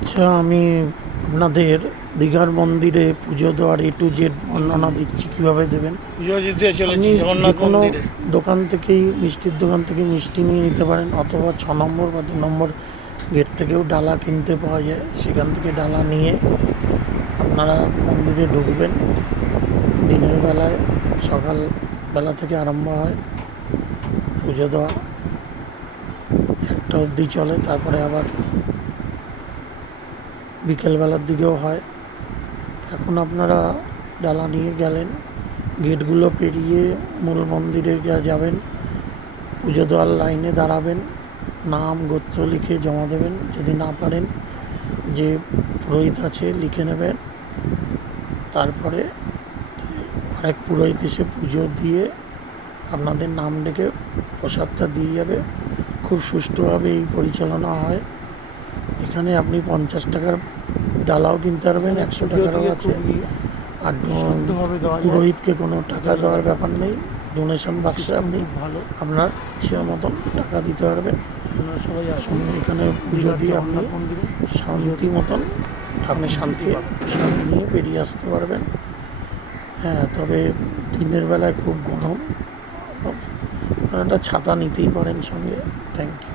আচ্ছা, আমি আপনাদের দীঘার মন্দিরে পুজো দেওয়ার A to Z বর্ণনা দিচ্ছি কীভাবে দেবেন। পুজো দিতে চলেছি আপনি যে জগন্নাথ কোনো মন্দিরে। দোকান থেকেই মিষ্টির দোকান থেকে মিষ্টি নিয়ে নিতে পারেন, অথবা 6 নম্বর বা 2 নম্বর গেট থেকেও ডালা কিনতে পাওয়া যায়। সেখান থেকে ডালা নিয়ে আপনারা মন্দিরে ঢুকবেন। দিনের বেলায় সকালবেলা থেকে আরম্ভ হয় পুজো দেওয়া, 1টা অবধি চলে। তারপরে আবার বিকেলবেলার দিকেও হয়। এখন আপনারা ডালা নিয়ে গেলেন, গেটগুলো পেরিয়ে মূল মন্দিরে যাবেন। পুজো দেওয়ার লাইনে দাঁড়াবেন, নাম গোত্র লিখে জমা দেবেন। যদি না পারেন, যে পুরোহিত আছে লিখে নেবেন। তারপরে আরেক পুরোহিত এসে পুজো দিয়ে আপনাদের নাম ডেকে প্রসাদটা দিয়ে যাবে। খুব সুষ্ঠুভাবে এই পরিচালনা হয়। এখানে আপনি 50 টাকার ডালাও কিনতে পারবেন, 100 টাকারও আছে। আর পুরোহিতকে কোনো টাকা দেওয়ার ব্যাপার নেই। ডোনেশন বাক্সে আপনি আপনার ইচ্ছে মতন টাকা দিতে পারবেন। এখানে পুজো দিয়ে আপনি শান্তি মতন ঠাকুরকে প্রসাদ নিয়ে বেরিয়ে আসতে পারবেন। হ্যাঁ, তবে দিনের বেলায় খুব গরম, একটা ছাতা নিতেই পারেন সঙ্গে। Thank you.